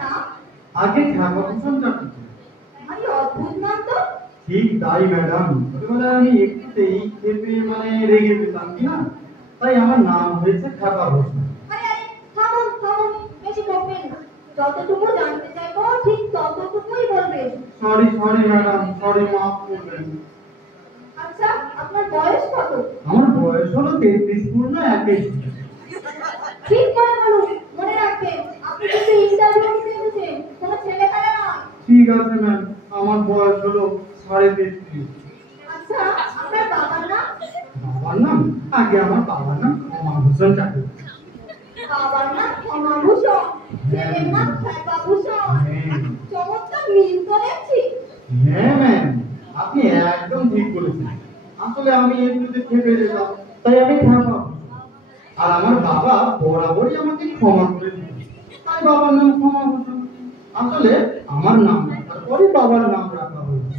নাম? আগে ঠাকুরভূষণ চাটুর্যে। ভারী অদ্ভুত নাম তো। ঠিক তাই ম্যাডাম, ছোটবেলায় আমি একটুতেই খেপে রেগে যেতাম কি না, তাই আমার নাম হয়েছে ঠাকুরভূষণ। আরে আরে, থামুন থামুন, বেশি বকবেন না। যতটুকু জানতে চাইবো ঠিক ততটুকুই বলবেন। সরি সরি ম্যাডাম, সরি, মাফ করবেন। আচ্ছা, আপনার বয়স কত? আমার বয়স হলো 33 পূর্ণ 21। ঠিক করে বলুন, মনে রাখবেন আপনি কিন্তু ইন্টারভিউ দিতে এসেছেন, কোনো ছেলে খেলা নয়। ঠিক আছে ম্যাম, আমার বয়স হলো 33.5। আচ্ছা, আপনার বাবার নাম? বাবার নাম? আগে আমার বাবার নাম ক্ষমাভূষণ চাটুর্যে। বাবার নাম ক্ষমাভূষণ, ছেলের নাম খ্যাপাভূষণ। চমৎকার মিল তো দেখছি। হ্যাঁ ম্যাম, আপনি একদম ঠিক বলেছেন। আসলে আমি একটুতে খেপে যেতাম, তাই আমি খ্যাপাভূষণ। আর আমার বাবা বরাবরই আমাকে ক্ষমা করে দিত, তাই বাবার নাম ক্ষমাভূষণ। আসলে আমার নাম রাখার পরই বাবার নাম রাখা হয়েছে।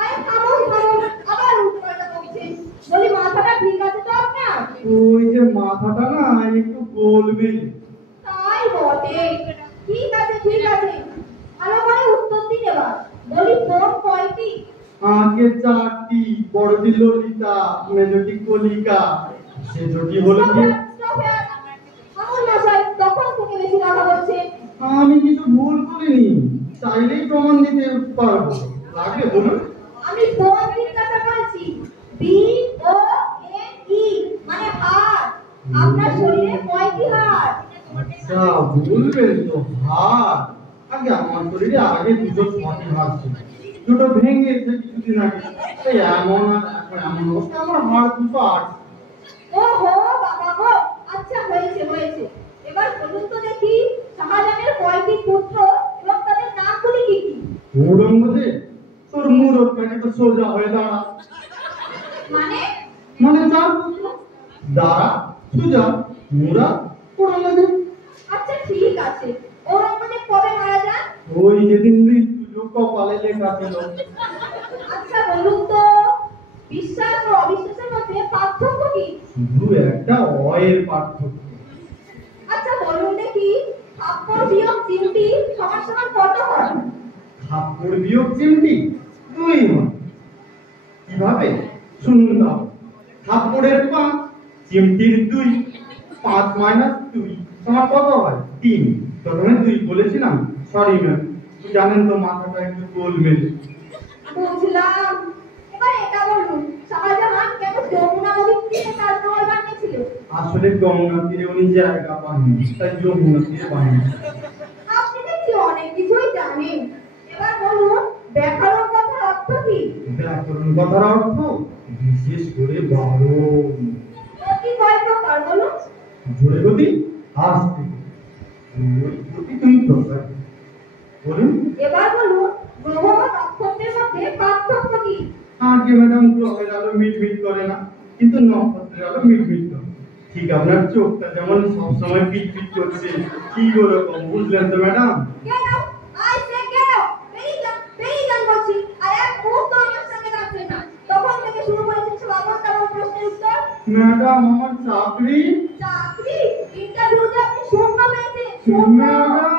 আরে থামুন থামুন, আবার উল্টোপাল্টা বকছেন। বলি মাথাটা ঠিক আছে তো আপনার? ওই যে মাথাটা না একটু গোলমেল। তাই বটে। ঠিক আছে ঠিক আছে, ভালো করে উত্তর দিন এবার। বলি ফোন কয়টি? আগে 4টি, বড়টি ললিতা, মেজটি কলিকা, সেজটি হলো কি? আমন মশাই তখন থেকে বেশি কথা বলছেন। আমি কিছু ভুল করিনি, চাইলেই প্রমাণ দিতে পারবো, লাগে বলুন। আমি ফোন জিজ্ঞাসা করেছি, বি ও এন ই মানে হাড়। আপনার শরীরে কয়টি হাড়? আচ্ছা, বলবেন তো হাড়। আগে আমার শরীরে আগে দুটো 6টি হাড় ছিল, দুটো ভেঙেছে কিছুদিন আগে, তাই এমন আর এখন এমন অবস্থা আমার হাড় দুটো আছে। ওহো বাবা গো, আচ্ছা হয়েছে হয়েছে। এবার বলুন তো দেখি, শাহজাহানের কয়টি পুত্র এবং তাদের নামগুলি কি কি? ঔরঙ্গজেব, তোর মুরত কাটে তো সোজা হয়ে দাঁড়া। মানে? মানে 4 পুত্র, দাঁড়া, সুজা, মুরা, ঔরঙ্গজেব। আচ্ছা ঠিক আছে, ঔরঙ্গজেব কবে মারা যান? ওই যেদিন মৃত্যু কপালে লেখা ছিল। আচ্ছা বলুন তো, বিশ্বাস ও অবিশ্বাসের মধ্যে পার্থক্য কি? শুধু একটা অয়ের পার্থক্য। আচ্ছা বলুন দেখি, থাপ্পড় বিয়োগ চিমটি সমান সমান কত হয়? থাপ্পড় বিয়োগ চিমটি 2 হয়। কিভাবে শুনুন দাও। থাপ্পড়ের 5, চিমটির 2, 5 - 2 সমান কত হয়? 3। প্রথমে 2 বলেছিলাম, সরি ম্যাম, জানেন তো মাথাটা একটু গোলমেল। বুঝলাম। এবার এটা বলুন, শাহজাহান কেন যমুনা নদীর তীরে তাজমহল বানিয়েছিল? আসলে গঙ্গা তীরে উনি জায়গা পাননি, তাই যমুনা তীরে বানিয়েছে। আপনি দেখছি অনেক কিছুই জানেন। এবার বলুন, ব্যাকরণ কথার অর্থ কি? ব্যাকরণ কথার অর্থ বিশেষ করে বারণ। গতি কয় প্রকার বলুন? জোরে গতি, আস্তে গতি, 2 প্রকার। বলুন। এবার বলুন, গ্রহ ও নক্ষত্রের মধ্যে পার্থক্য কি? আগে ম্যাডাম, গ্রহের আলো মিটমিট করে না, কিন্তু নক্ষত্রের আলো মিটমিট করে। ঠিক আপনার চোখটা যেমন সবসময় পিটপিট করছে, কি ওরকম, বুঝলেন তো madam? Get out, I say get out. বেরিয়ে যান বলছি। আর এক মুহূর্ত আমার সঙ্গে থাকবেন না। তখন থেকে শুরু করেছেন সব আপন তেমন প্রশ্নের উত্তর। ম্যাডাম, আমার চাকরি। চাকরি? ইন্টারভিউতে আপনি শূন্য পেয়েছেন। ম্যাডাম